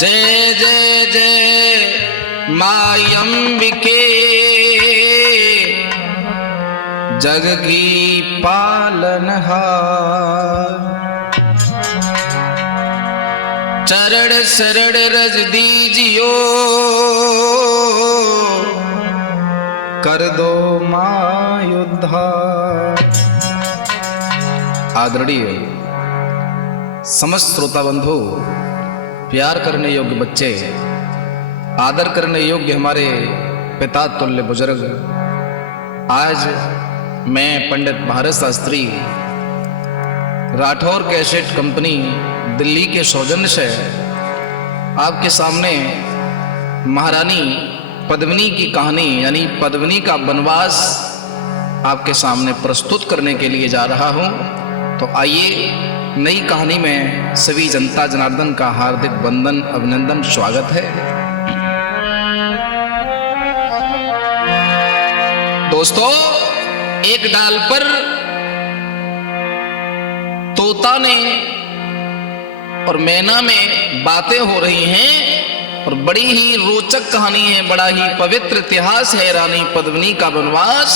जय जय जय माई अंबिके, जग की पालनहार। चरण शरण रज दीजियो, कर दो मां उद्धार। आदरणीय समस्त श्रोता बंधु, प्यार करने योग्य बच्चे, आदर करने योग्य हमारे पिता तुल्य बुजुर्ग, आज मैं पंडित भारत शास्त्री राठौर कैसेट कंपनी दिल्ली के सौजन्य से आपके सामने महारानी पद्मिनी की कहानी यानी पद्मिनी का वनवास आपके सामने प्रस्तुत करने के लिए जा रहा हूं। तो आइए नई कहानी में सभी जनता जनार्दन का हार्दिक वंदन अभिनंदन स्वागत है। दोस्तों, एक डाल पर तोता ने और मैना में बातें हो रही हैं और बड़ी ही रोचक कहानी है, बड़ा ही पवित्र इतिहास है रानी पद्मिनी का वनवास।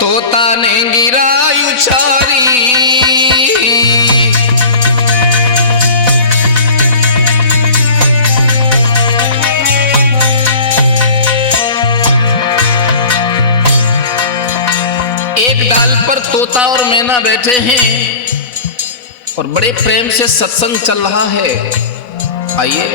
तोता ने गिरा उछारी, एक डाल पर तोता और मैना बैठे हैं और बड़े प्रेम से सत्संग चल रहा है। आइए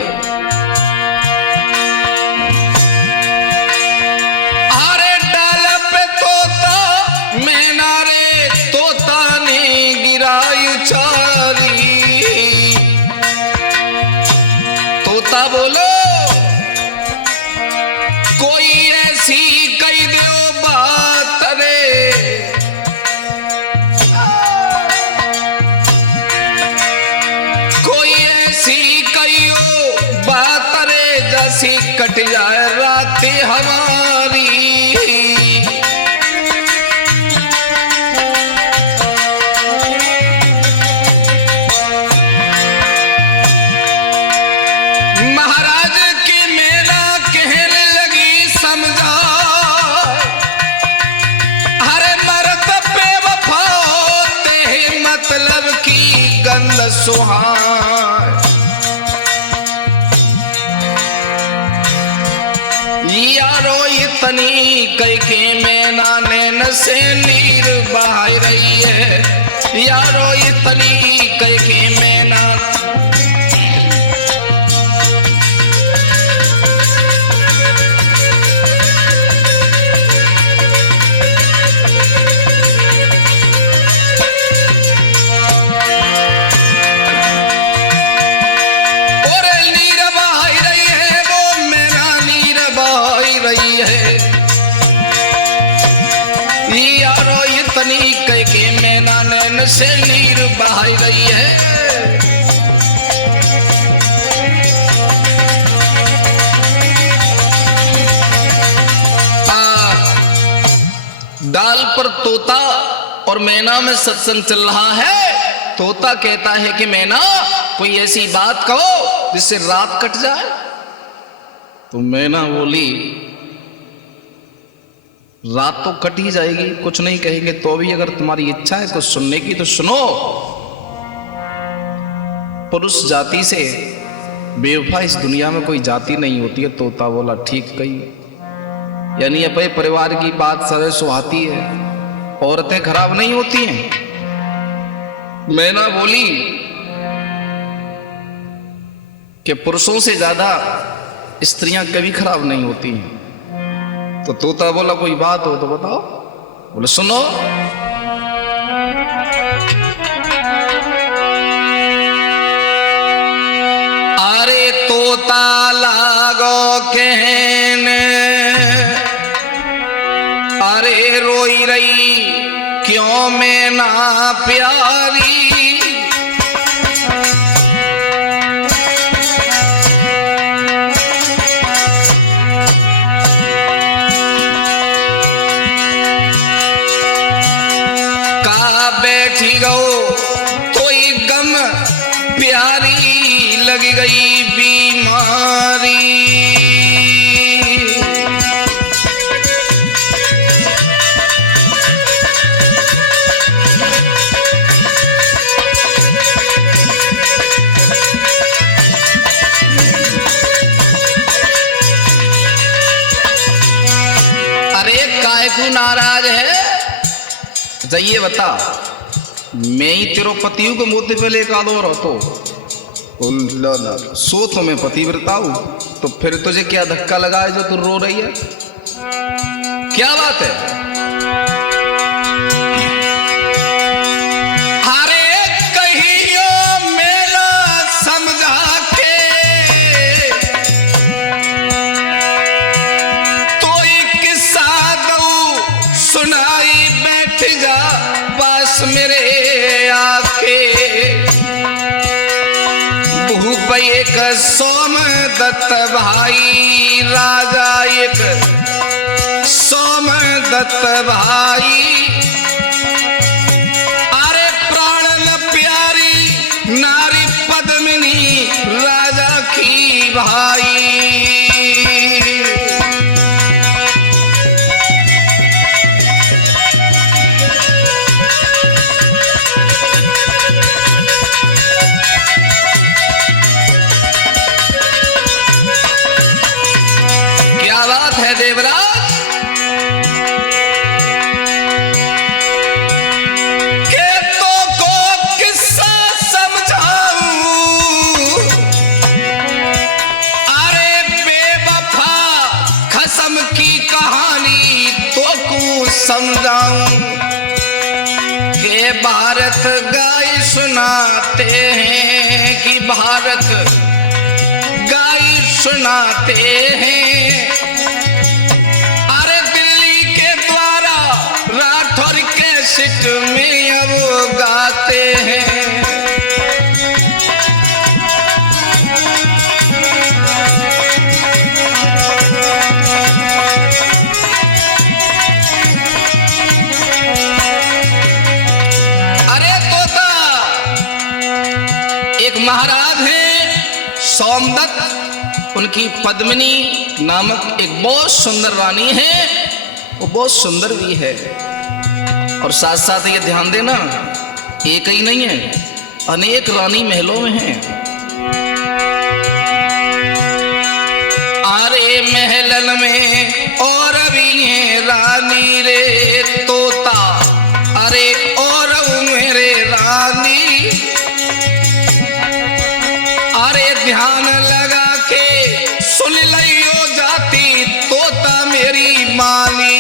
बोलो, कोई ऐसी कही दो बात रे, कोई ऐसी कहियो बात रे, जैसी कट जाए रात हमारी। सुहार यारो इतनी कई के मैना नैन से नीर बहा रही है, यारो इतनी कई के मैना। यारो इतनी कह के मैना नैन से नीर बहाई रही है। डाल पर तोता और मैना में सत्संग चल रहा है। तोता कहता है कि मैना, कोई ऐसी बात कहो जिससे रात कट जाए। तो मैना बोली, रात तो कट ही जाएगी, कुछ नहीं कहेंगे, तो भी अगर तुम्हारी इच्छा है कुछ सुनने की तो सुनो। पुरुष जाति से बेवफा इस दुनिया में कोई जाति नहीं होती है। तोता बोला, ठीक कही, यानी अपने परिवार की बात सवे सुहाती है, औरतें खराब नहीं होती हैं। मैना बोली कि पुरुषों से ज्यादा स्त्रियां कभी खराब नहीं होती हैं। तो तोता बोला, कोई बात हो तो बताओ। बोले, सुनो। अरे तोता लागो कहने, अरे रोई रही क्यों मैना प्यारी। तू नाराज है? जाइए बता, मैं ही तेरो पति हूं को मोते पहले एक आदो रहो तो सो तो मैं पतिव्रता हूं, तो फिर तुझे क्या धक्का लगा है जो तू रो रही है? क्या बात है? एक सोमदत्त भाई राजा, एक सोमदत्त भाई, अरे प्राण प्यारी नारी पद्मिनी राजा की भाई। देवराज खेतों को किस्सा समझाऊं, अरे बेवफा खसम की कहानी तो को समझाऊं कि भारत गाय सुनाते हैं, कि भारत गाय सुनाते हैं, सिट में अब गाते हैं। अरे तोता, एक महाराज हैं सोमदत्त, उनकी पद्मिनी नामक एक बहुत सुंदर रानी है, वो बहुत सुंदर भी है। और साथ साथ ये ध्यान देना, एक ही नहीं है, अनेक रानी महलों में हैं। अरे महलन में और भी है रानी रे तोता, अरे और मेरे रानी, अरे ध्यान लगा के सुन लियो जाती तोता मेरी मानी।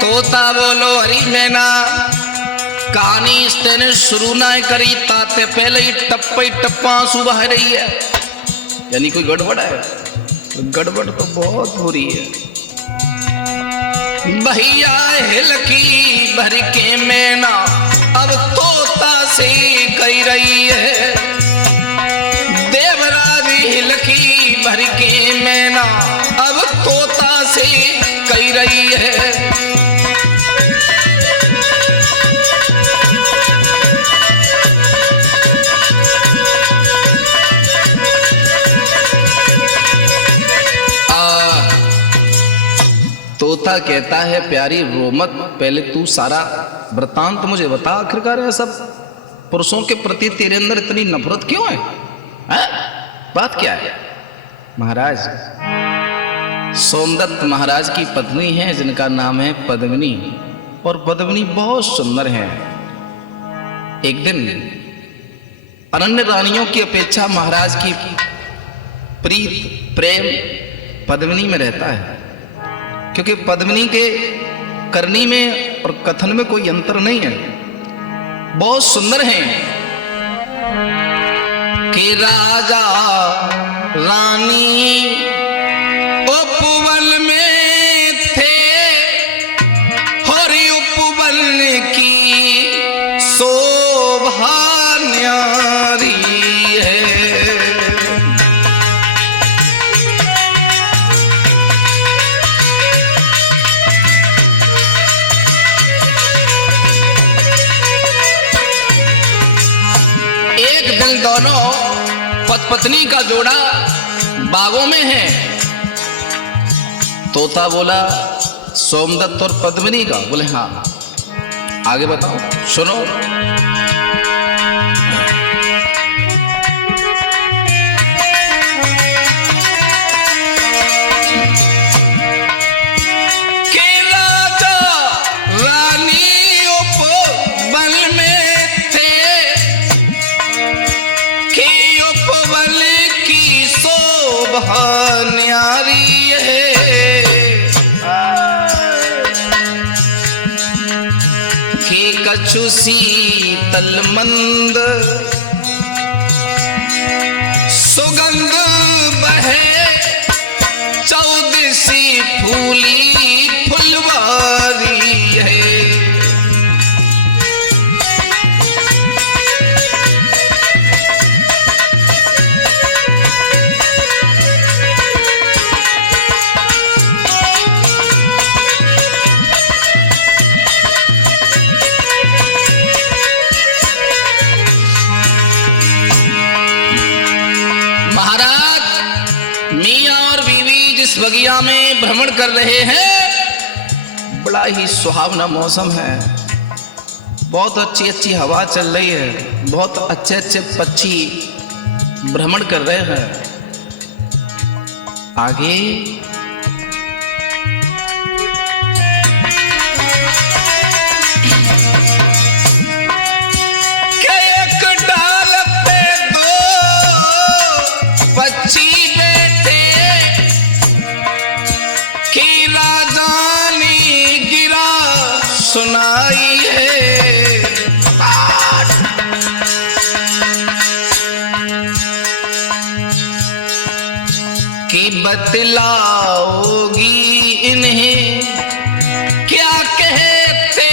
तोता बोलो हरी मैना, कहानी इसने शुरू ना करी ताते पहले ही टप्पा आंसू बह रही है, यानी कोई गड़बड़ है। गड़बड़ तो बहुत हो रही है। भैया हिलकी भर के मैना अब तोता से कह रही है, देवराज हिलकी भर के मैना अब तोता से कह रही है। तोता कहता है प्यारी रो मत, पहले तू सारा वृतांत मुझे बता, आखिरकार है सब पुरुषों के प्रति तेरे अंदर इतनी नफरत क्यों है? बात क्या है? महाराज सोमदत्त महाराज की पत्नी है जिनका नाम है पद्मिनी, और पद्मिनी बहुत सुंदर है। एक दिन अन्य रानियों की अपेक्षा महाराज की प्रीत प्रेम पद्मिनी में रहता है, क्योंकि पद्मिनी के करनी में और कथन में कोई अंतर नहीं है, बहुत सुंदर हैं। कि राजा रानी उपवन में थे, हरि उपवन की शोभा न्यारी है। एक दिन दोनों पत्नी का जोड़ा बागों में है। तोता बोला सोमदत्त और पद्मिनी का? बोले हाँ। आगे बताओ, सुनो। कि राजा रानी उपवन में थे, कि उपवन की शोभा न्यारी है, कछु शीतल मंद सुगंध बहे, चौदसी फूली फुलवारी है। बगिया में भ्रमण कर रहे हैं, बड़ा ही सुहावना मौसम है, बहुत अच्छी अच्छी हवा चल रही है, बहुत अच्छे अच्छे पक्षी भ्रमण कर रहे हैं। आगे एक डाल पे दो पक्षी सुनाई है, कि बतलाओगी इन्हें क्या कहते,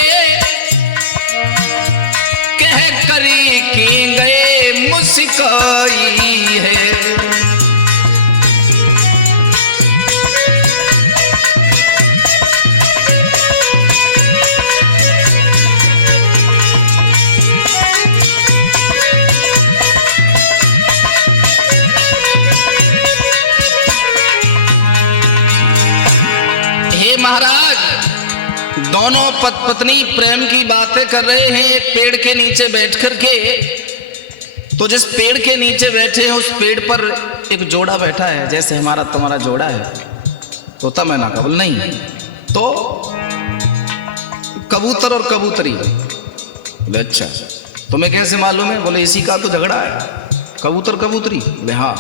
कह करी कि गए मुस्काई है। महाराज, दोनों पत्नी प्रेम की बातें कर रहे हैं एक पेड़ के नीचे बैठ कर के। तो जिस पेड़ के नीचे बैठे हैं उस पेड़ पर एक जोड़ा बैठा है, जैसे हमारा तुम्हारा जोड़ा है। तोता मैना का? बोल नहीं। तो कबूतर और कबूतरी। बोले अच्छा, तुम्हें कैसे मालूम है? बोले इसी का तो झगड़ा है, कबूतर कबूतरी। बोले हाँ।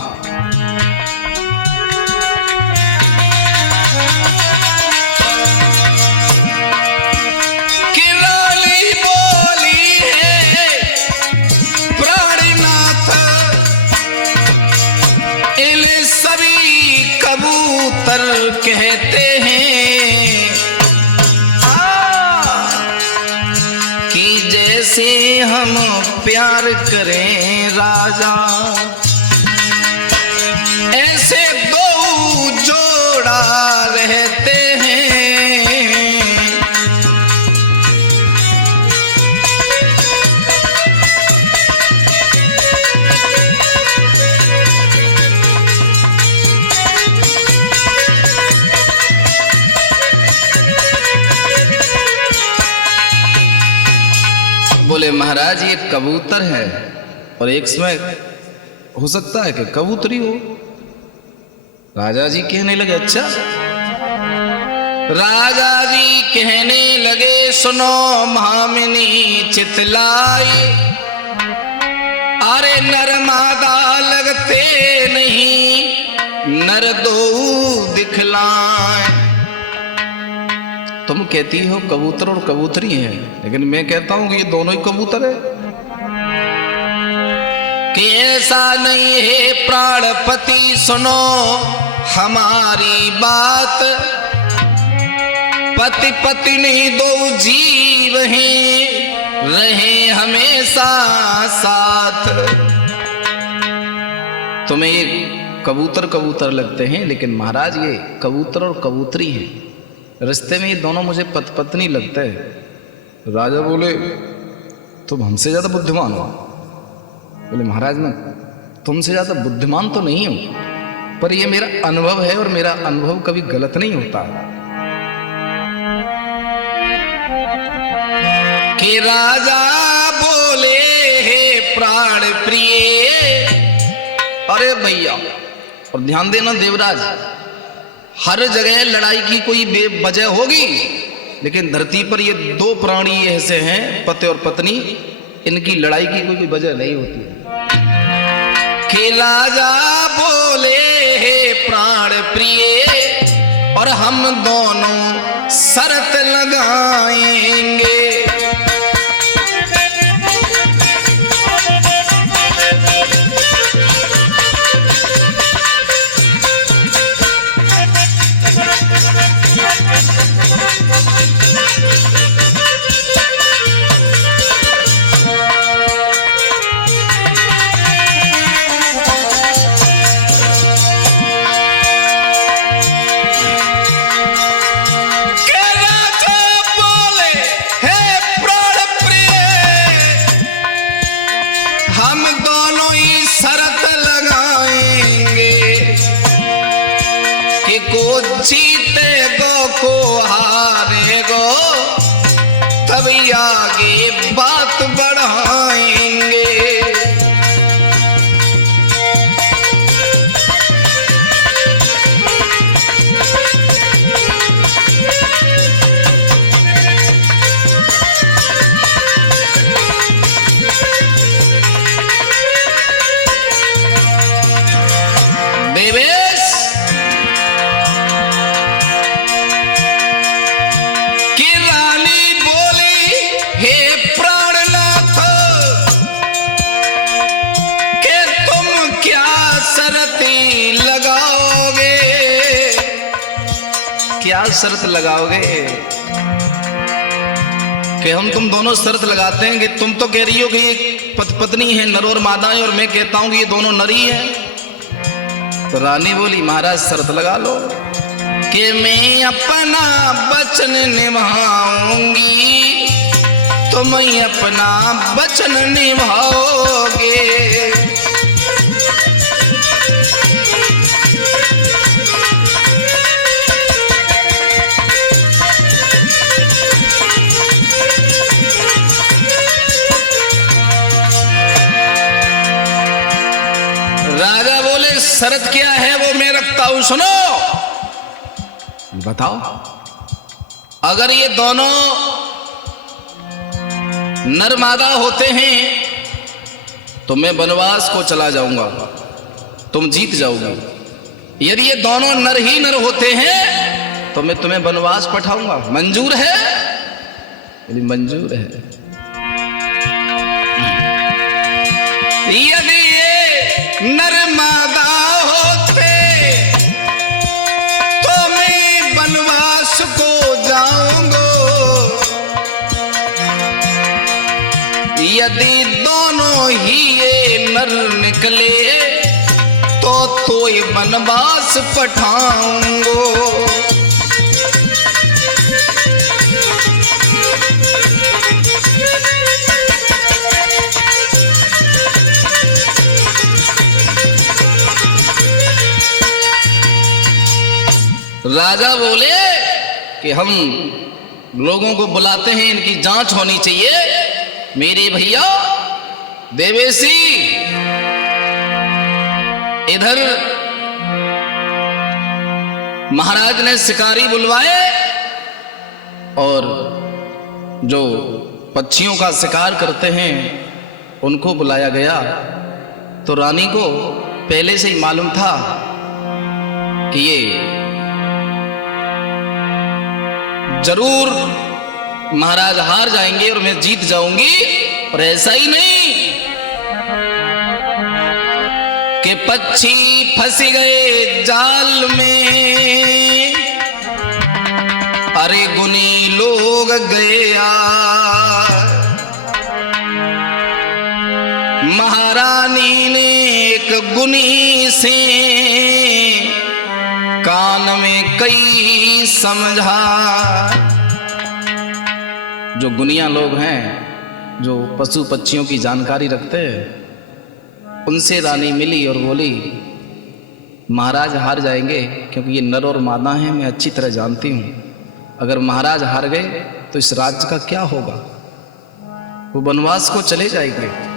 कबूतर कहते हैं कि जैसे हम प्यार करें राजा, ऐसे दो जोड़ा रहते हैं। बोले महाराज ये कबूतर है और एक समय हो सकता है कि कबूतरी हो। राजा जी कहने लगे अच्छा। राजा जी कहने लगे सुनो महामिनी चितलाई, अरे नर मादा लगते नहीं, नर दो दिखलाए। तुम कहती हो कबूतर और कबूतरी है, लेकिन मैं कहता हूं कि ये दोनों ही कबूतर है। कि ऐसा नहीं है प्राणपति, सुनो हमारी बात, पति पत्नी दो जीव हैं, रहे हमेशा साथ। तुम्हें ये कबूतर कबूतर लगते हैं, लेकिन महाराज ये कबूतर और कबूतरी है, रिश्ते में ये दोनों मुझे पति पत्नी लगते हैं। राजा बोले तुम हमसे ज्यादा बुद्धिमान हो। बोले महाराज मैं तुमसे ज्यादा बुद्धिमान तो नहीं हूं, पर ये मेरा अनुभव है और मेरा अनुभव कभी गलत नहीं होता। कि राजा बोले हे प्राण प्रिय। अरे भैया, और ध्यान देना देवराज, हर जगह लड़ाई की कोई बेवजह होगी, लेकिन धरती पर ये दो प्राणी ऐसे हैं, पति और पत्नी, इनकी लड़ाई की कोई वजह नहीं होती है। कि राजा बोले हे प्राण प्रिय और हम दोनों शर्त लगाएंगे। जीते गो को हारे गो, तभी आगे बात बढ़ाएंगे। देवेश, क्या शर्त लगाओगे? कि हम तुम दोनों शर्त लगाते हैं कि तुम तो कह रही हो कि ये पत्नी है, नर और मादा है, और मैं कहता हूं कि ये दोनों नरी है। तो रानी बोली महाराज शर्त लगा लो कि मैं अपना वचन निभाऊंगी, तुम अपना वचन निभाओगे। राजा बोले शर्त क्या है वो मैं रखता हूं, सुनो। बताओ। अगर ये दोनों नर मादा होते हैं तो मैं वनवास को चला जाऊंगा, तुम जीत जाओगी। यदि ये दोनों नर ही नर होते हैं तो मैं तुम्हें वनवास पठाऊंगा। मंजूर है? यदि मंजूर है। यदि नर मादा होते तो मैं वनवास को जाऊंगा। यदि दोनों ही ये नर निकले तो ये वनवास पठाऊंगा। राजा बोले कि हम लोगों को बुलाते हैं, इनकी जांच होनी चाहिए। मेरे भैया देवेशी, इधर महाराज ने शिकारी बुलवाए और जो पक्षियों का शिकार करते हैं उनको बुलाया गया। तो रानी को पहले से ही मालूम था कि ये जरूर महाराज हार जाएंगे और मैं जीत जाऊंगी। और ऐसा ही नहीं कि पक्षी फंस गए जाल में, अरे गुनी लोग गया। महारानी ने एक गुनी से कान में कई समझा। जो गुनिया लोग हैं, जो पशु पक्षियों की जानकारी रखते हैं, उनसे रानी मिली और बोली महाराज हार जाएंगे, क्योंकि ये नर और मादा हैं, मैं अच्छी तरह जानती हूँ। अगर महाराज हार गए तो इस राज्य का क्या होगा, वो वनवास को चले जाएंगे।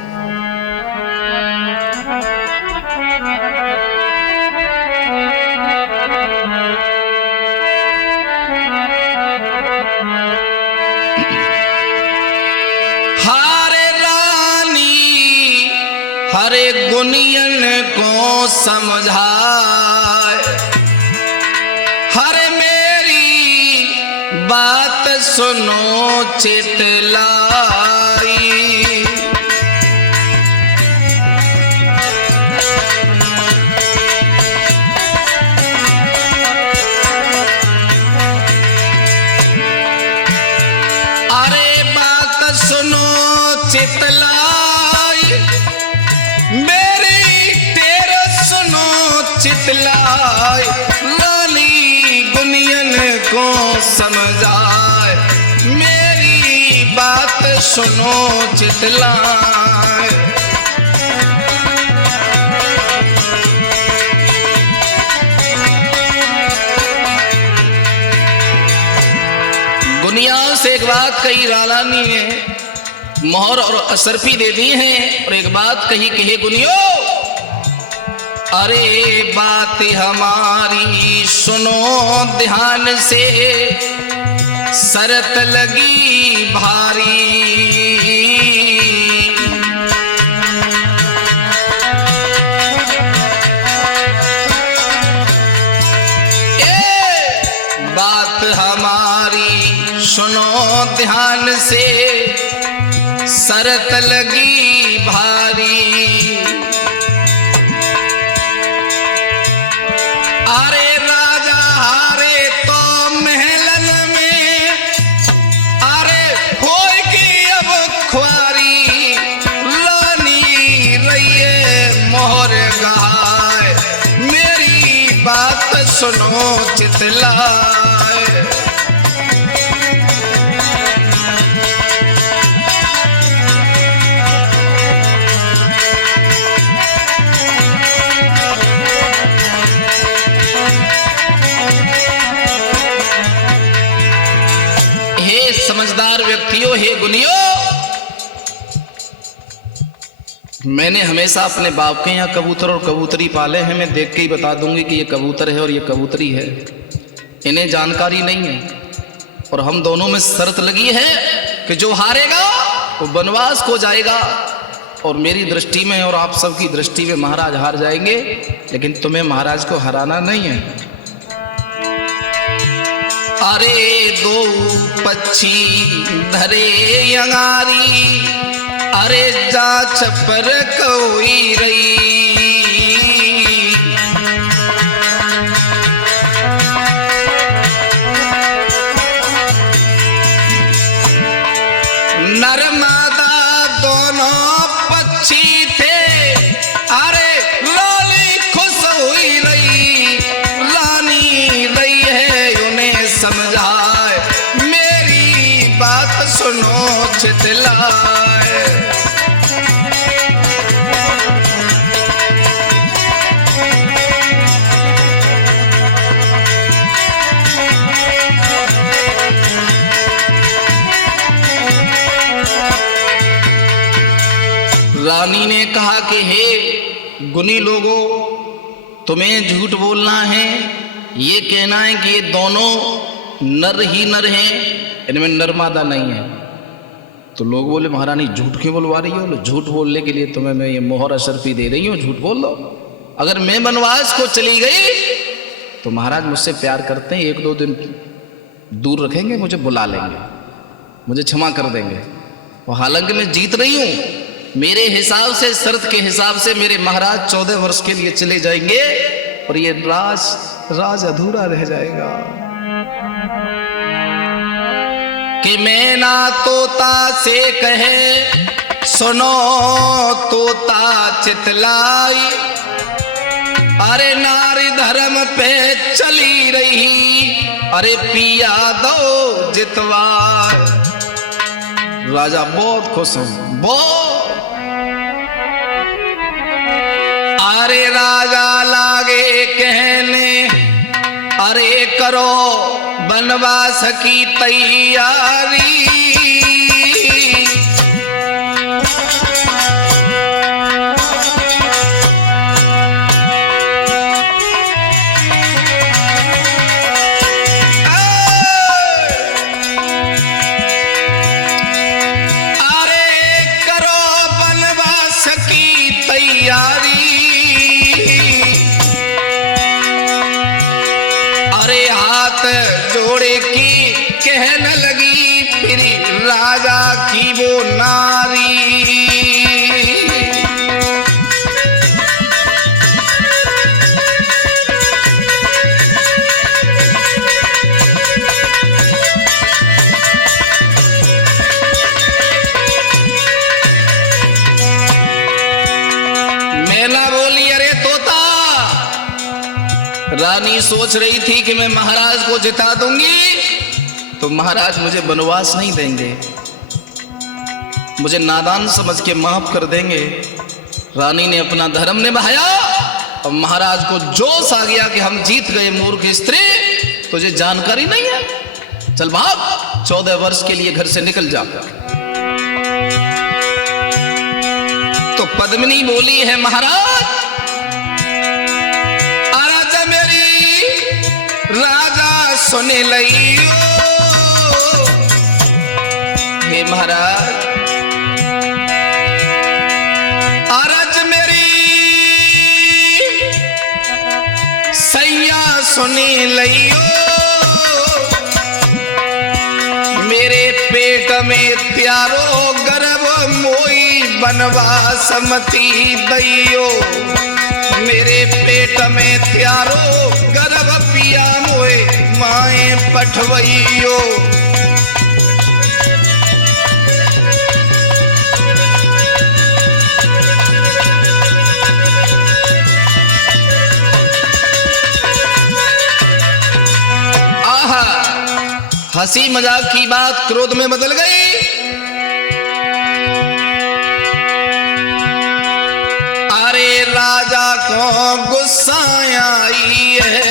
हरे गुनियन को समझाए, हरे मेरी बात सुनो चितलाई। अरे बात सुनो चितलाई, मेरी तेरा सुनो चितलाए, लाली गुनियन को समझाए, मेरी बात सुनो चितलाए। गुनिया से एक बात कही रालानी ने, मोहर और असरफी दे दी हैं, और एक बात कही कि हे गुनियो, अरे बात हमारी सुनो ध्यान से, शरत लगी भारी। बात हमारी सुनो ध्यान से, शरत लगी भारी। अरे राजा हारे तो महलन में, अरे होगी अब खुआरी, लानी रहिए मोहर गहाए, मेरी बात सुनो चितलाए। समझदार व्यक्तियों, हे गुनियो, मैंने हमेशा अपने बाप के यहाँ कबूतर और कबूतरी पाले हैं। मैं देख के ही बता दूंगी कि ये कबूतर है और ये कबूतरी है, इन्हें जानकारी नहीं है। और हम दोनों में शर्त लगी है कि जो हारेगा वो वनवास को जाएगा। और मेरी दृष्टि में और आप सबकी दृष्टि में महाराज हार जाएंगे, लेकिन तुम्हें महाराज को हराना नहीं है। अरे दो पक्षी धरे अंगारी, अरे जांच पर कोई रही। नर्मदा दोनों पक्षी थे, अरे लाली खुश हुई रही, रानी रही है उन्हें समझाए, मेरी बात सुनो चितलाए। रानी ने कहा कि हे गुनी लोगों, तुम्हें झूठ बोलना है, ये कहना है कि ये दोनों नर ही नर हैं, इनमें नर मादा नहीं है। तो लोग बोले महारानी झूठ क्यों बोलवा रही हो? झूठ बोलने के लिए तुम्हें मैं ये मोहर अशरफी दे रही हूँ, झूठ बोल दो। अगर मैं वनवास को चली गई तो महाराज मुझसे प्यार करते हैं, एक दो दिन दूर रखेंगे, मुझे बुला लेंगे, मुझे क्षमा कर देंगे। और हालांकि मैं जीत रही हूँ, मेरे हिसाब से, शर्त के हिसाब से मेरे महाराज 14 वर्ष के लिए चले जाएंगे और ये राज अधूरा रह जाएगा। कि मैं ना तोता से कहे सुनो तोता चितलाई, अरे नारी धर्म पे चली रही, अरे पिया दो जितवार। राजा बहुत खुश हैं, बहुत। अरे राजा लागे के करो बनवास की तैयारी। अरे हाथ जोड़े की कहने लगी फिर राजा की वो नारी। मैना बोली अरे तोता, रानी सोच रही थी कि मैं महाराज को जिता दूंगी तो महाराज मुझे वनवास नहीं देंगे, मुझे नादान समझ के माफ कर देंगे। रानी ने अपना धर्म निभाया और महाराज को जोश आ गया कि हम जीत गए। मूर्ख स्त्री, तुझे जानकारी नहीं है, चल भाग, 14 वर्ष के लिए घर से निकल जा। तो पद्मिनी बोली है महाराज, आराज मेरी राजा सुने लइयो। हे महाराज, आराज मेरी सैया सुने लइयो। मेरे पेट में त्यारो गर्भ मोई बनवास मती दैयो। मेरे पेट में त्यारो गर्भ पिया मोए माए पठवइयो। आहा, हंसी मजाक की बात क्रोध में बदल गई। अरे राजा को गुस्सा आई है,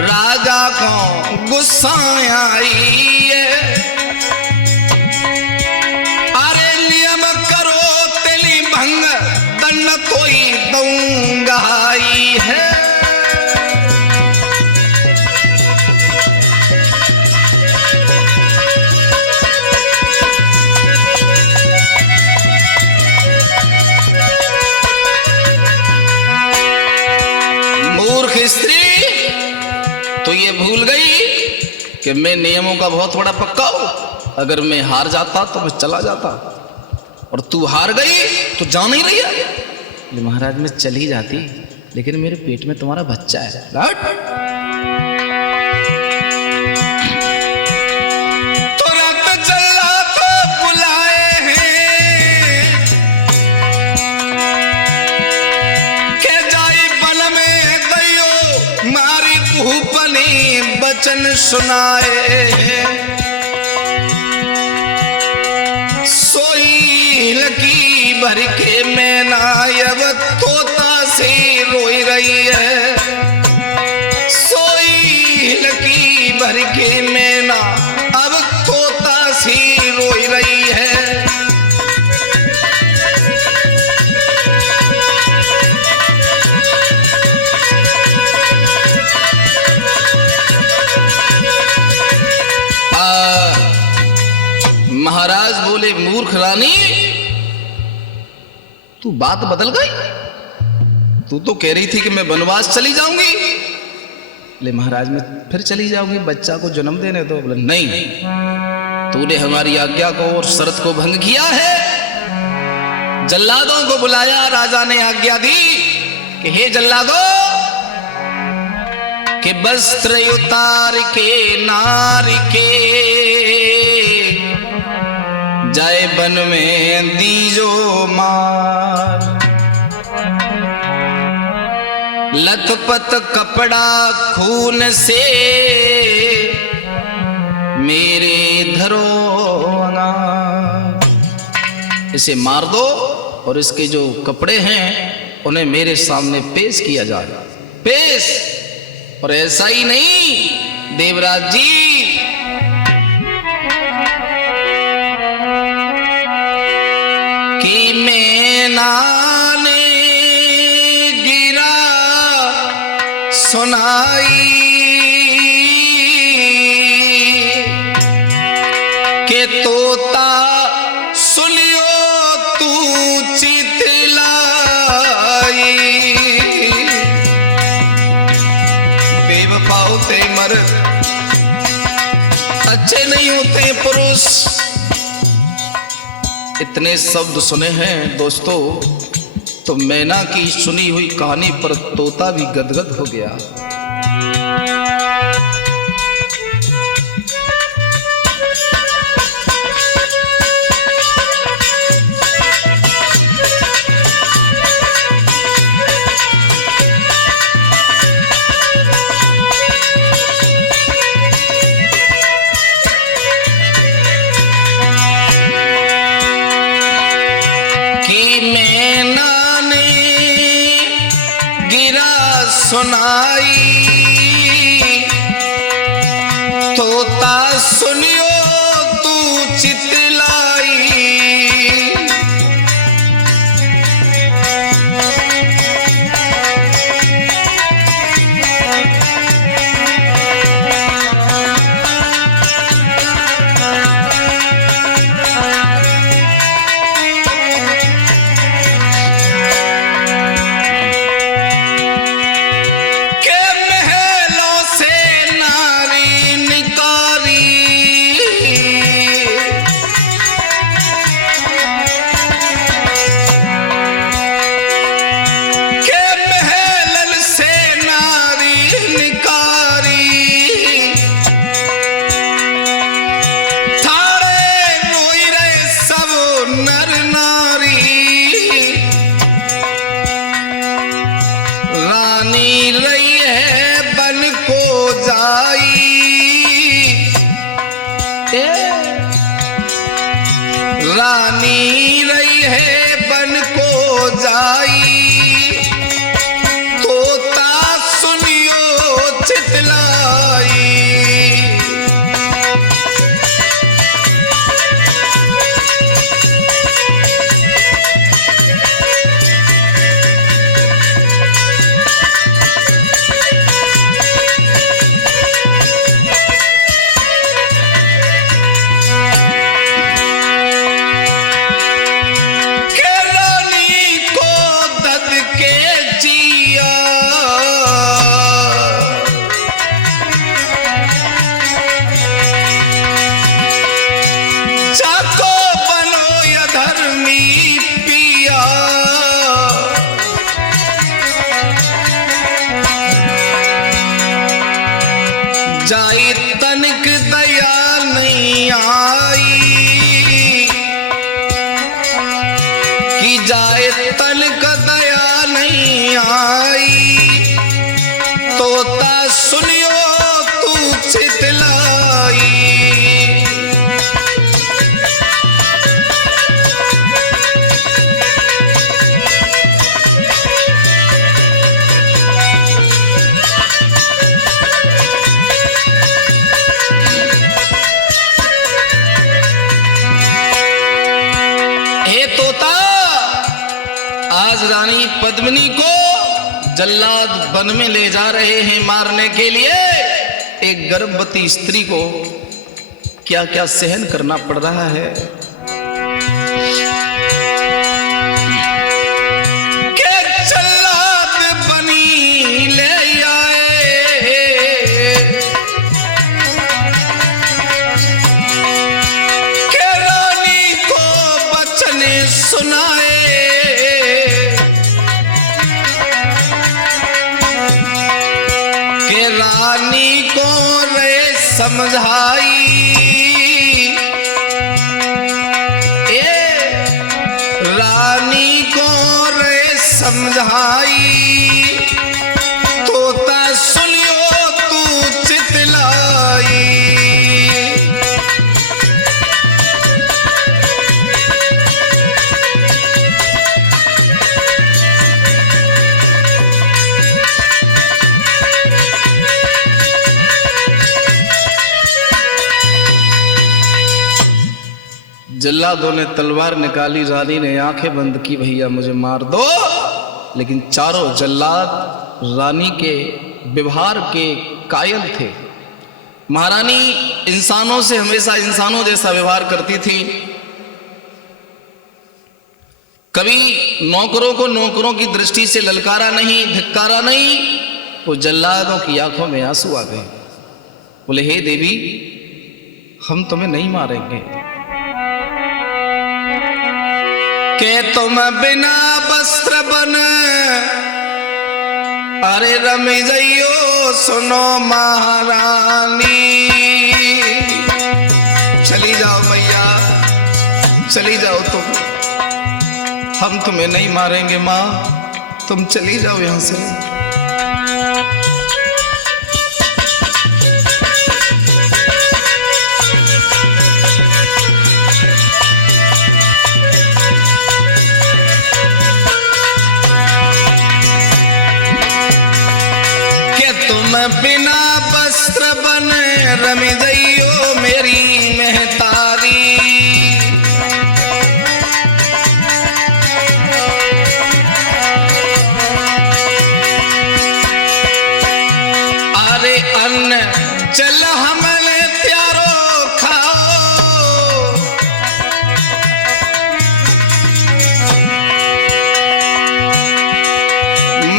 राजा को गुस्सा आई है। अरे नियम करो तेली भंग दंड कोई दूंगा है। स्त्री तो ये भूल गई कि मैं नियमों का बहुत बड़ा पक्का हूं। अगर मैं हार जाता तो मैं चला जाता, और तू हार गई तो जा नहीं रही है। महाराज मैं चली जाती, लेकिन मेरे पेट में तुम्हारा बच्चा है। वचन सुनाए सोई लकी भर के मैना अब तोता से रोई रही है। सोई लकी भर के मैना अब तोता से रोई रही है। महाराज बोले मूर्ख रानी, तू बात बदल गई। तू तो कह रही थी कि मैं वनवास चली जाऊंगी। ले महाराज मैं फिर चली जाऊंगी, बच्चा को जन्म देने दो। बोले नहीं, तूने हमारी आज्ञा को और शर्त को भंग किया है। जल्लादों को बुलाया, राजा ने आज्ञा दी कि हे जल्लादों, कि वस्त्र उतार के नारी के जाए बन में दीजो मार। लथपथ कपड़ा खून से मेरे धरो अनार। इसे मार दो और इसके जो कपड़े हैं उन्हें मेरे सामने पेश किया जाए। पेश। और ऐसा ही नहीं देवराज जी, कि मैना ने गिरा सुनाई के तोता सुनियो तू चितलाई। बेवफा होते मर्द अच्छे नहीं होते पुरुष। इतने शब्द सुने हैं दोस्तों तो मैना की सुनी हुई कहानी पर तोता भी गदगद हो गया। सुनाई तोता सुनियो तू चितलाई। रानी रही है बन को जाई तोता सुनियो चितलाई। जाई तनिक दया नहीं आई कि जाए तनिक दया नहीं आई तोता सुनियो तू चितलाई। तोता आज रानी पद्मिनी को जल्लाद वन में ले जा रहे हैं मारने के लिए। एक गर्भवती स्त्री को क्या क्या सहन करना पड़ रहा है। के जल्लाद बनी ले आए के रानी को वचन सुनाए के रानी को रे समझाई। रानी को रे समझाई तोता सुनियो तू चितलाई। जल्लादों ने तलवार निकाली, रानी ने आंखें बंद की, भैया मुझे मार दो। लेकिन चारों जल्लाद रानी के व्यवहार के कायल थे। महारानी इंसानों से हमेशा इंसानों जैसा व्यवहार करती थी। कभी नौकरों को नौकरों की दृष्टि से ललकारा नहीं, धिक्कारा नहीं। वो जल्लादों की आंखों में आंसू आ गए। बोले, हे देवी, हम तुम्हें नहीं मारेंगे के तुम बिना वस्त्र बन अरे रमी जइयो, सुनो महारानी। चली जाओ मैया, चली जाओ तुम, हम तुम्हें नहीं मारेंगे माँ, तुम चली जाओ यहां से। बिना वस्त्र बन रमी जइयो मेरी महतारी। अरे अन्न चल हमने त्यारो खाओ,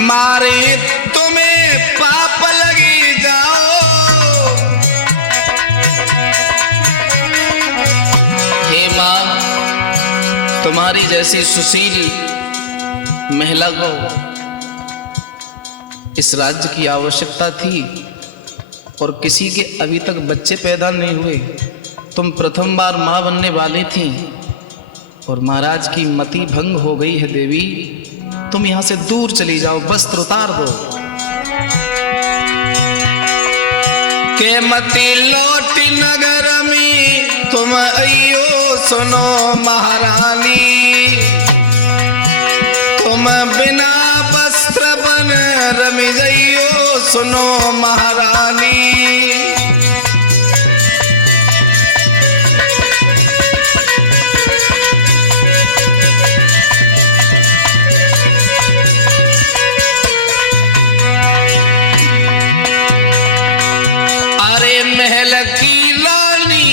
मारे पाप लगी जाओ। हे मां, तुम्हारी जैसी सुशील महिला को इस राज्य की आवश्यकता थी और किसी के अभी तक बच्चे पैदा नहीं हुए। तुम प्रथम बार मां बनने वाली थी और महाराज की मति भंग हो गई है। देवी, तुम यहां से दूर चली जाओ, वस्त्र उतार दो। के मती लौटी नगर में तुम अयो, सुनो महारानी। तुम बिना वस्त्र बन रमी जइयो, सुनो महारानी। महल की रानी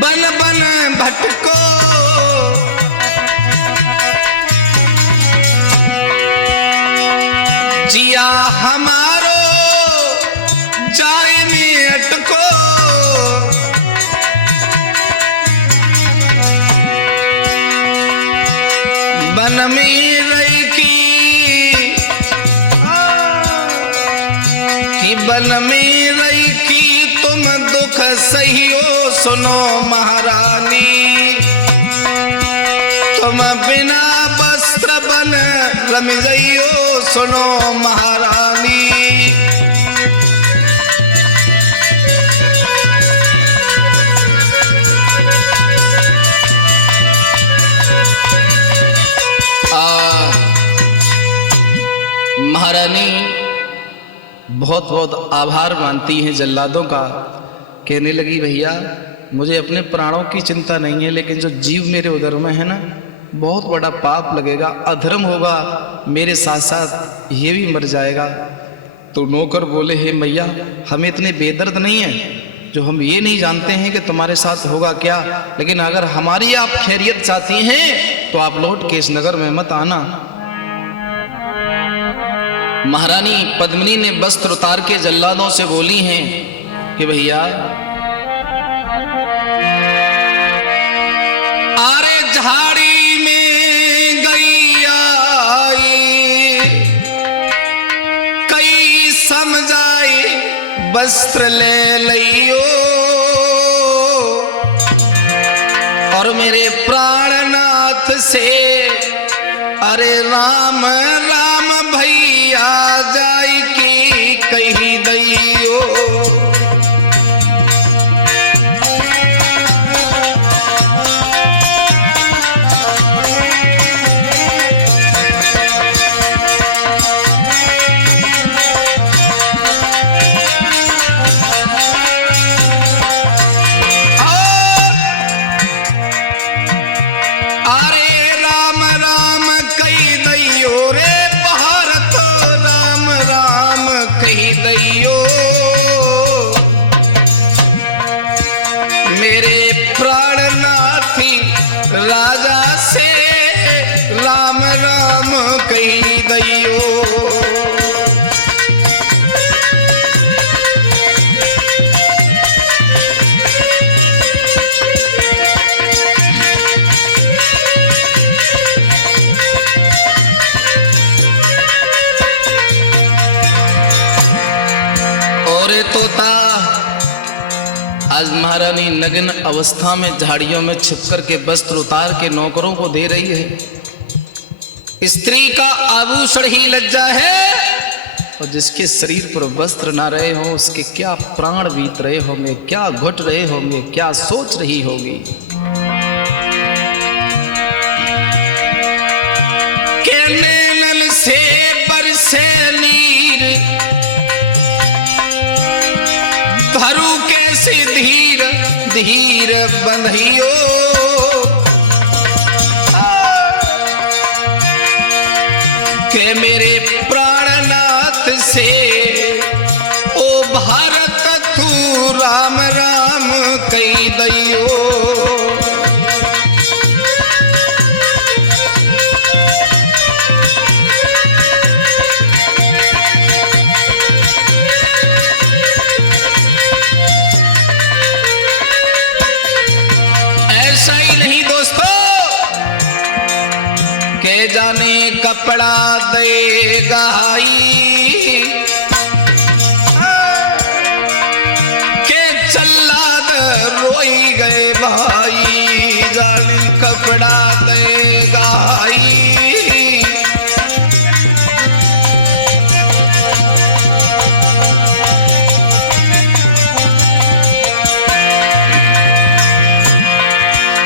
बन बन भटको, जिया हमारो जाए में अटको। बन में रही की बन में रही तुम दुख सहियो, सुनो महारानी। तुम बिना वस्त्र बन रमी जइयो, सुनो महारानी। महारानी बहुत बहुत आभार मानती हैं जल्लादों का। कहने लगी, भैया मुझे अपने प्राणों की चिंता नहीं है, लेकिन जो जीव मेरे उदर में है ना, बहुत बड़ा पाप लगेगा, अधर्म होगा, मेरे साथ साथ ये भी मर जाएगा। तो नौकर बोले, हे मैया, हम इतने बेदर्द नहीं हैं जो हम ये नहीं जानते हैं कि तुम्हारे साथ होगा क्या, लेकिन अगर हमारी आप खैरियत चाहती हैं तो आप लौट के इस नगर में मत आना। महारानी पद्मिनी ने वस्त्र उतार के जल्लादों से बोली हैं कि भैया, आरे झाड़ी में गई आई, कई समझाई वस्त्र ले लियो, और मेरे प्राणनाथ से अरे राम राम भैया जाई की कही दैयो। दैयो। और तोता आज महारानी नग्न अवस्था में झाड़ियों में छिपकर के वस्त्र उतार के नौकरों को दे रही है। स्त्री का आभूषण ही लज्जा है, और जिसके शरीर पर वस्त्र ना रहे हो उसके क्या प्राण बीत रहे होंगे, क्या घुट रहे होंगे, क्या सोच रही होगी। के नैनन से बरसे नीर, धरु कैसे धीर धीर बंधियो। के मेरे प्राणनाथ से ओ भारत तू राम राम कही दैयो। जाने कपड़ा देगा के चल्लाद रोई गए भाई। जाने कपड़ा देगा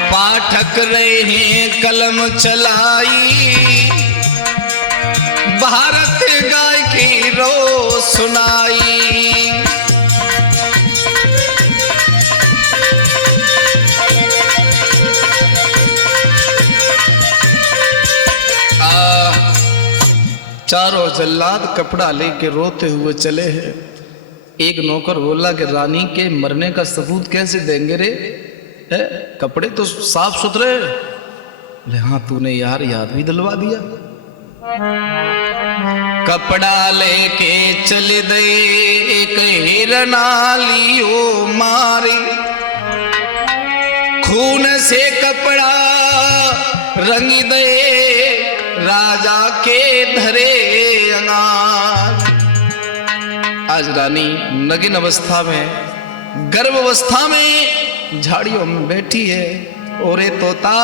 पाठक रहे हैं कलम चलाई, भारत गाय की रो सुनाई। चारों जल्लाद कपड़ा लेके रोते हुए चले हैं। एक नौकर बोला कि रानी के मरने का सबूत कैसे देंगे रे, है? कपड़े तो साफ सुथरे। बोले हाँ तूने यार याद भी दिलवा दिया। कपड़ा लेके चल दे एक हिरना लियो मारी, खून से कपड़ा रंग दे राजा के धरे अंगार। आज रानी नगिन अवस्था में, गर्भ अवस्था में झाड़ियों में बैठी है। और तोता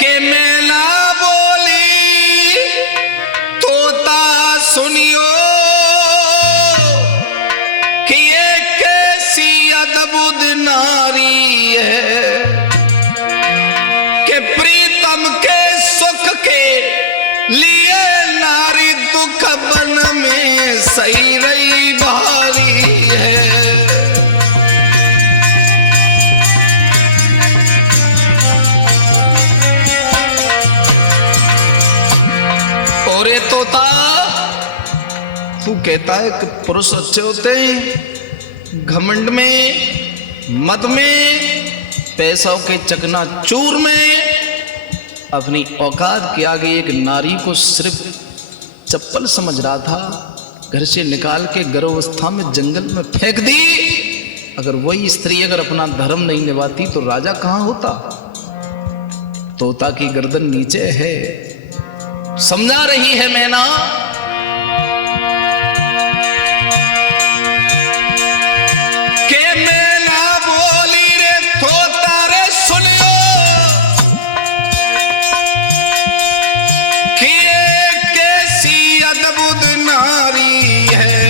के मेला बोली, तोता सुनियो कि ये कैसी अद्भुत नारी है कि प्रीतम के सुख के लिए नारी दुख बन में सही रही भारी है। और ये तोता तू कहता है कि पुरुष अच्छे होते हैं, घमंड में, मद में, पैसों के चकनाचूर में अपनी औकात के आगे एक नारी को सिर्फ चप्पल समझ रहा था। घर से निकाल के गर्भावस्था में जंगल में फेंक दी। अगर वही स्त्री अगर अपना धर्म नहीं निभाती तो राजा कहां होता। तोता की गर्दन नीचे है, समझा रही है मैना। के मैना बोली रे तोता रे सुनियो कि कैसी अद्भुत नारी है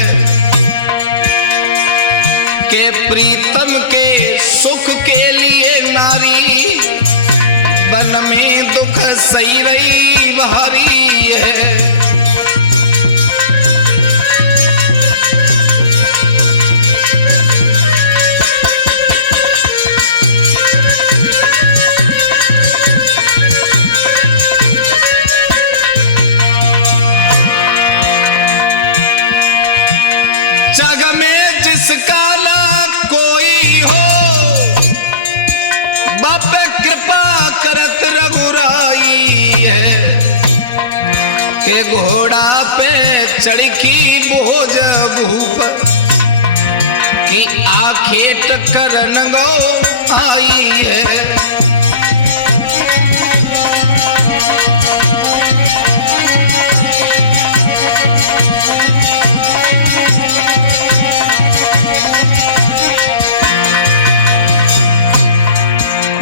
के प्रीतम के सुख के लिए नारी बन में दुख सही रही भारी है। जग में जिसका ना कोई हो, बाप कृपा करत रघुराई के घोड़ा पे चढ़की भोज भूप की आखेट करन गो आई है।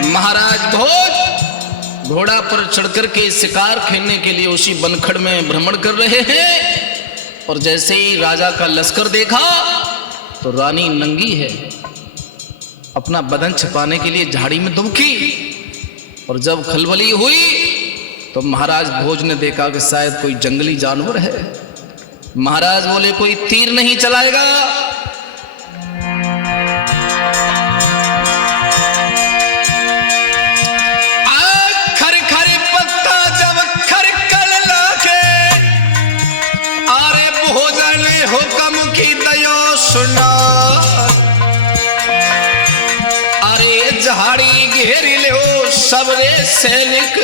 महाराज भोज घोड़ा पर चढ़कर के शिकार खेलने के लिए उसी बनखड़ में भ्रमण कर रहे हैं और जैसे ही राजा का लश्कर देखा तो रानी नंगी है, अपना बदन छिपाने के लिए झाड़ी में दुबकी और जब खलबली हुई तो महाराज भोज ने देखा कि शायद कोई जंगली जानवर है। महाराज बोले कोई तीर नहीं चलाएगा। हुक्म की दया सुना, अरे झाड़ी घेर लो सबरे सैनिक,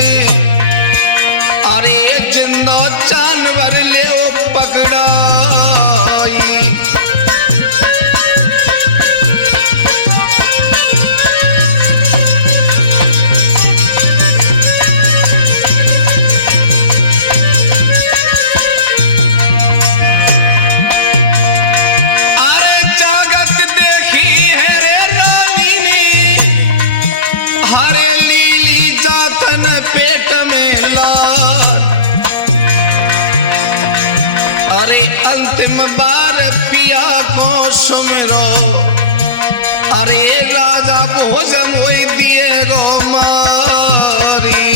अरे जिंदा जानवर ले पकड़ाई। अंतिम बार पिया को सुमरो, अरे राजा भोज मोई दिए गो मारी।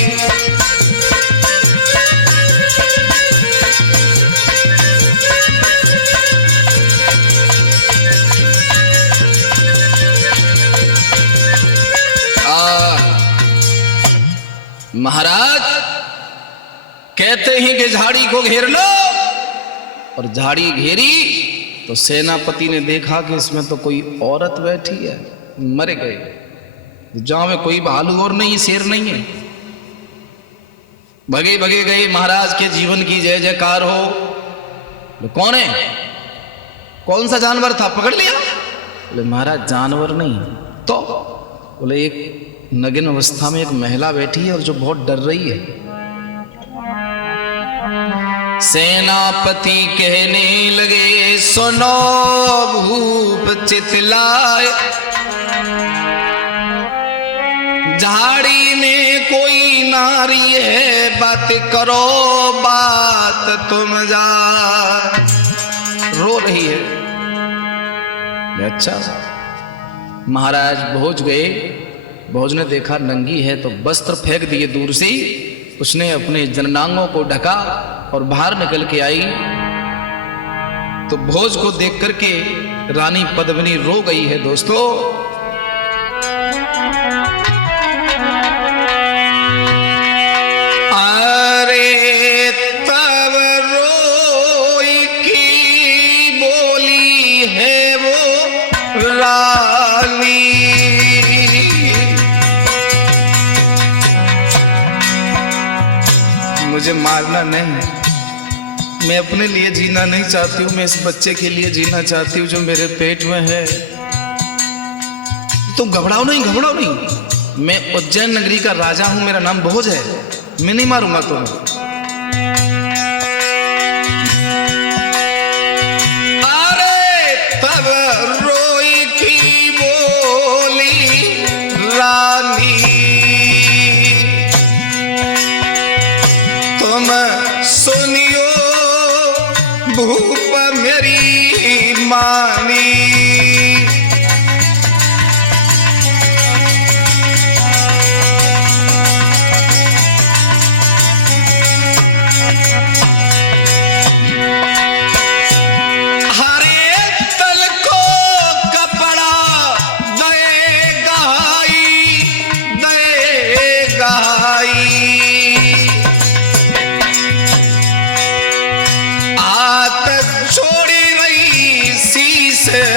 महाराज कहते हैं कि झाड़ी को घेर लो और झाड़ी घेरी तो सेनापति ने देखा कि इसमें तो कोई औरत बैठी है। मर गए। जहां में कोई भालू और नहीं, शेर नहीं है। भगे भगे गए। महाराज के जीवन की जय जयकार हो। कौन है? कौन सा जानवर था? पकड़ लिया? बोले महाराज जानवर नहीं तो। बोले एक नग्न अवस्था में एक महिला बैठी है और जो बहुत डर रही है। सेनापति कहने लगे सुनो भूप चितलाए, झाड़ी में कोई नारी है, बात करो बात तुम जा। रो रही है। अच्छा। महाराज भोज गए। भोज ने देखा नंगी है तो वस्त्र फेंक दिए दूर से। उसने अपने जननांगों को ढका और बाहर निकल के आई तो भोज को देख करके रानी पद्मिनी रो गई है। दोस्तों अरे तब रोई की बोली है वो रानी, मुझे मारना नहीं, मैं अपने लिए जीना नहीं चाहती हूँ, मैं इस बच्चे के लिए जीना चाहती हूँ जो मेरे पेट में है। तुम घबराओ नहीं, घबराओ नहीं। मैं उज्जैन नगरी का राजा हूं, मेरा नाम भोज है, मैं नहीं मारूंगा तुम्हें। अरे तब रोई की बोली रानी, तुम सुनियो भूप मेरी मानी।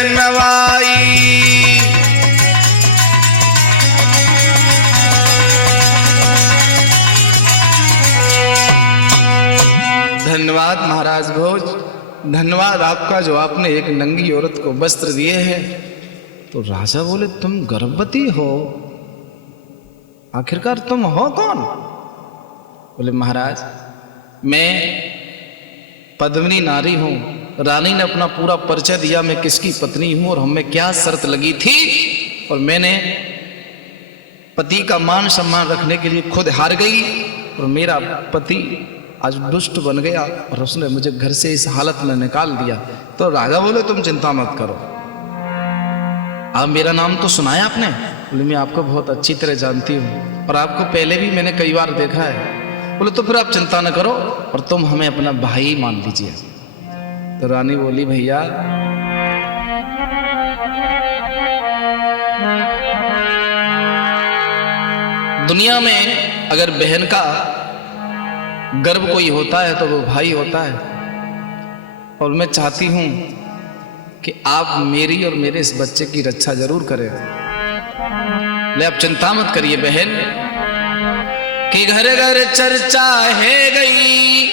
नवा धन्यवाद महाराज भोज, धन्यवाद आपका जो आपने एक नंगी औरत को वस्त्र दिए हैं। तो राजा बोले तुम गर्भवती हो, आखिरकार तुम हो कौन? बोले महाराज मैं पद्मिनी नारी हूं। रानी ने अपना पूरा परिचय दिया, मैं किसकी पत्नी हूं और हमें क्या शर्त लगी थी, और मैंने पति का मान सम्मान रखने के लिए खुद हार गई, और मेरा पति आज दुष्ट बन गया और उसने मुझे घर से इस हालत में निकाल दिया। तो राजा बोले तुम चिंता मत करो। आप मेरा नाम तो सुना है आपने? बोले मैं आपको बहुत अच्छी तरह जानती हूँ और आपको पहले भी मैंने कई बार देखा है। बोले तो फिर आप चिंता न करो और तुम हमें अपना भाई मान लीजिए। तो रानी बोली भैया दुनिया में अगर बहन का गर्व कोई होता है तो वो भाई होता है, और मैं चाहती हूं कि आप मेरी और मेरे इस बच्चे की रक्षा जरूर करें। ले आप चिंता मत करिए बहन, कि घर घर चर्चा है गई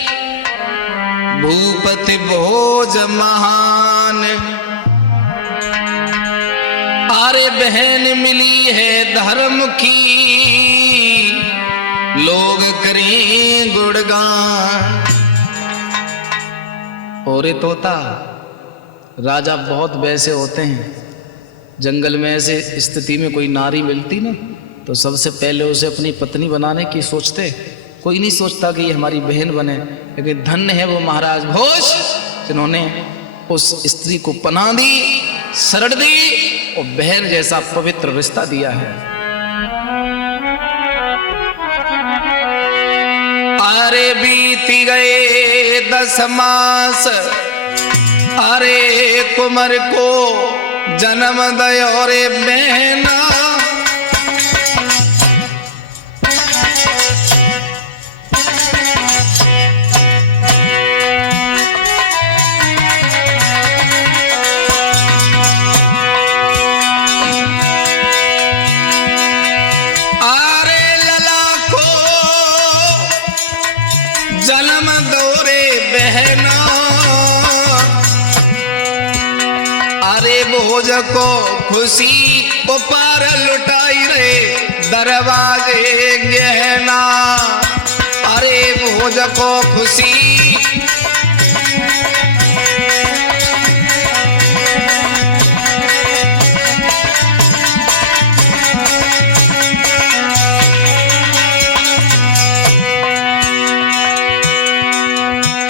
भूपति भोज महान। अरे बहन मिली है धर्म की, लोग करें गुणगान। और तोता राजा बहुत वैसे होते हैं, जंगल में ऐसे स्थिति में कोई नारी मिलती ना तो सबसे पहले उसे अपनी पत्नी बनाने की सोचते। कोई नहीं सोचता कि ये हमारी बहन बने, लेकिन धन्य है वो महाराज भोज जिन्होंने उस स्त्री को पनाह दी, शरण दी और बहन जैसा पवित्र रिश्ता दिया है। अरे बीती गए 10 मास, अरे कुमार को जन्म दयो रे बहना। अरे लला को जन्म दो रे बहना। अरे भोज को खुशी उपार लुटाई रे दरवाजे गहना। अरे भोज को खुशी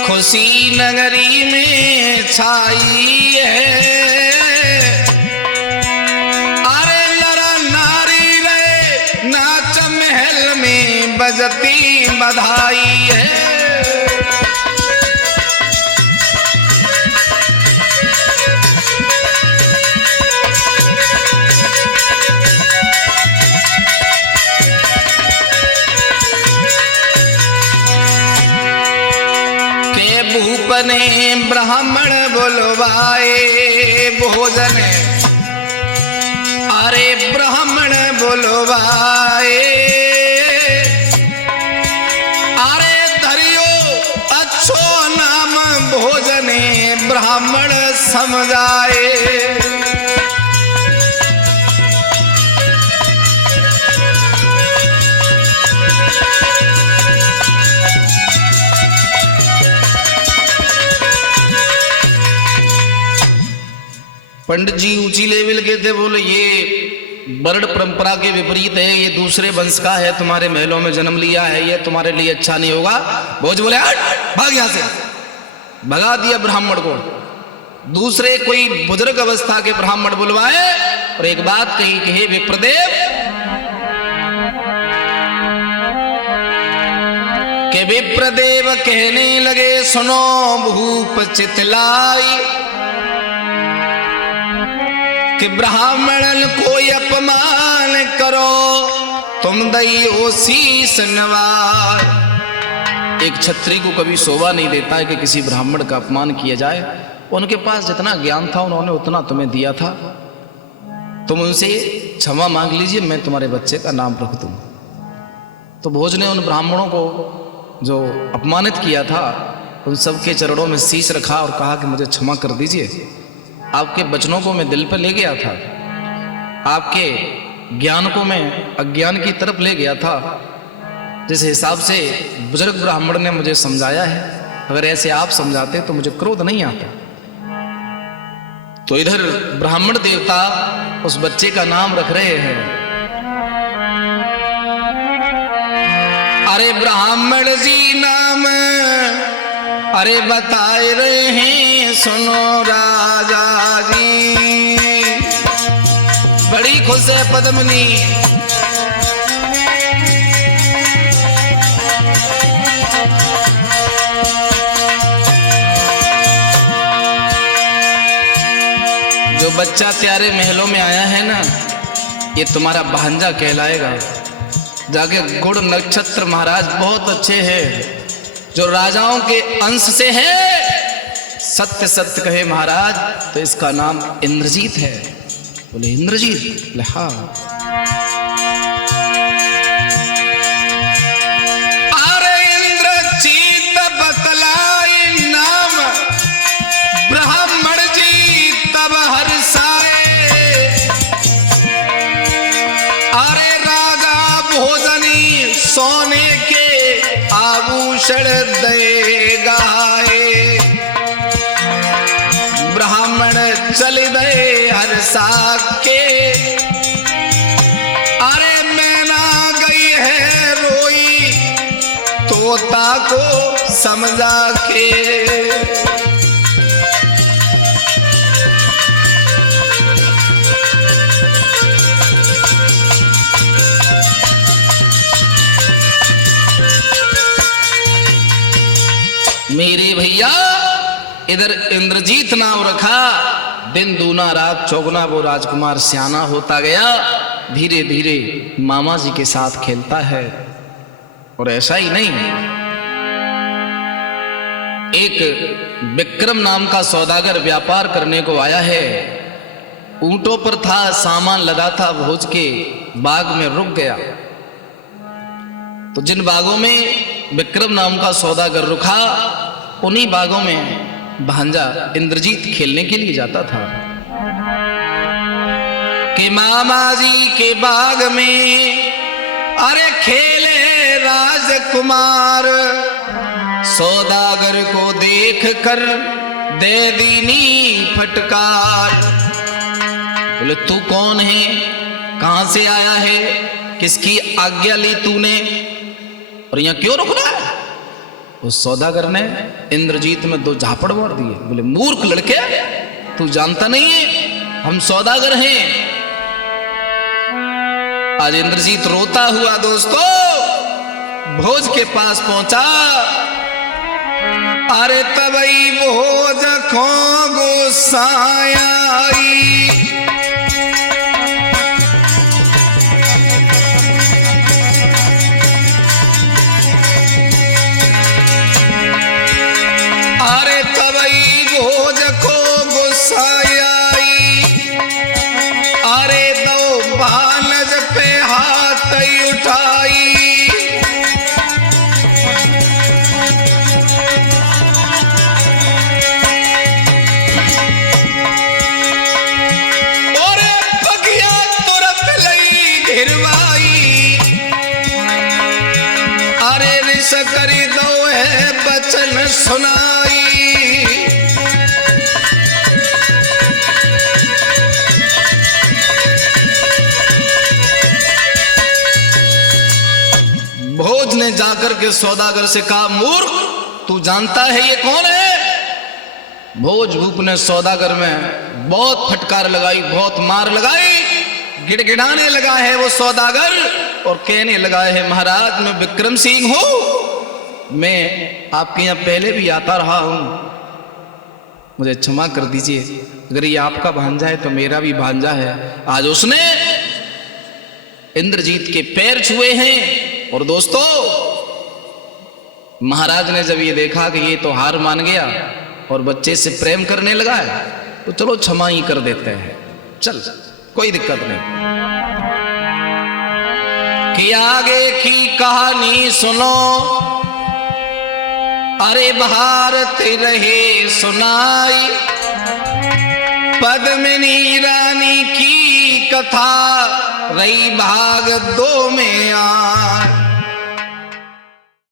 खुशी नगरी में छाई है। बजती बधाई है। के भूप ने ब्राह्मण बुलवाए भोजन। अरे ब्राह्मण बुलवाए। भोजने ब्राह्मण समझाए। पंडित जी ऊंची लेवल के थे, बोले ये वर्ण परंपरा के विपरीत है, ये दूसरे वंश का है, तुम्हारे महलों में जन्म लिया है, ये तुम्हारे लिए अच्छा नहीं होगा। भोज बोले हट भाग यहां से, भगा दिया ब्राह्मण को। दूसरे कोई बुजुर्ग अवस्था के ब्राह्मण बुलवाए और एक बात कही कि हे विप्रदेव, के विप्रदेव कहने लगे सुनो भूप चितलाई, कि ब्राह्मण कोई अपमान करो तुम दई ओ शीस नवार। एक क्षत्रिय को कभी शोभा नहीं देता है कि किसी ब्राह्मण का अपमान किया जाए। उनके पास जितना ज्ञान था उन्होंने उतना तुम्हें दिया था, तुम उनसे क्षमा मांग लीजिए, मैं तुम्हारे बच्चे का नाम रख दूंगा। तो भोज ने उन ब्राह्मणों को जो अपमानित किया था उन सबके चरणों में शीश रखा और कहा कि मुझे क्षमा कर दीजिए, आपके वचनों को मैं दिल पर ले गया था, आपके ज्ञान को मैं अज्ञान की तरफ ले गया था, जिस हिसाब से बुजुर्ग ब्राह्मण ने मुझे समझाया है, अगर ऐसे आप समझाते तो मुझे क्रोध नहीं आता। तो इधर ब्राह्मण देवता उस बच्चे का नाम रख रहे हैं, अरे ब्राह्मण जी नाम अरे बताए रहे हैं, सुनो राजा जी। बड़ी खुश है पद्मिनी। जो बच्चा प्यारे महलों में आया है ना, ये तुम्हारा भांजा कहलाएगा। जाके गुड़ नक्षत्र महाराज बहुत अच्छे हैं, जो राजाओं के अंश से है, सत्य सत्य कहे महाराज तो इसका नाम इंद्रजीत है। बोले इंद्रजीत? बोले हाँ। अरे इंद्रजीत बतलाई नाम, ब्राह्मण जी तब हर्षाए। अरे राजा भोजनी सोने के आभूषण देगा, ब्राह्मण चल गए हर्षा के। अरे मैना गई है रोई, तोता को समझा के। मेरे भैया इधर इंद्रजीत नाम रखा, दिन दूना रात चौगुना वो राजकुमार सियाना होता गया, धीरे धीरे मामा जी के साथ खेलता है। और ऐसा ही नहीं, एक विक्रम नाम का सौदागर व्यापार करने को आया है, ऊंटों पर था, सामान लदा था, भोज के बाग में रुक गया। तो जिन बागों में विक्रम नाम का सौदागर रुका, उन्हीं बागों में भांजा इंद्रजीत खेलने के लिए जाता था। कि मामा जी के बाग में अरे खेले राजकुमार, सौदागर को देख कर दे दीनी फटकार। बोले तू कौन है, कहां से आया है, किसकी आज्ञा ली तूने, और यहां क्यों रुकना है? उस सौदागर ने इंद्रजीत में दो झापड़ मार दिए। बोले मूर्ख लड़के, तू जानता नहीं है हम सौदागर हैं। आज इंद्रजीत रोता हुआ दोस्तों भोज के पास पहुंचा। अरे तबई भोज को गोसाई, अरे तबई भोज को गोसाई, अरे दो भानज पे हाथ उठाई। और पगिया तुरत लई घिरवाई, अरे रिस करी दो है बचन सुनाई। भोज ने जाकर के सौदागर से कहा, मूर्ख तू जानता है ये कौन है? भोज भूप ने सौदागर में बहुत फटकार लगाई, बहुत मार लगाई, गिड़गिड़ाने लगा है वो सौदागर और कहने लगा है, महाराज मैं विक्रम सिंह हूं, मैं आपके यहां पहले भी आता रहा हूं, मुझे क्षमा कर दीजिए। अगर ये आपका भांजा है तो मेरा भी भांजा है। आज उसने इंद्रजीत के पैर छुए हैं। और दोस्तों महाराज ने जब ये देखा कि ये तो हार मान गया और बच्चे से प्रेम करने लगा है, तो चलो क्षमा ही कर देते हैं, चल कोई दिक्कत नहीं। कि आगे की कहानी सुनो, अरे भारत रहे सुनाई पद्मिनी रानी की कथा रही भाग 2 में आ।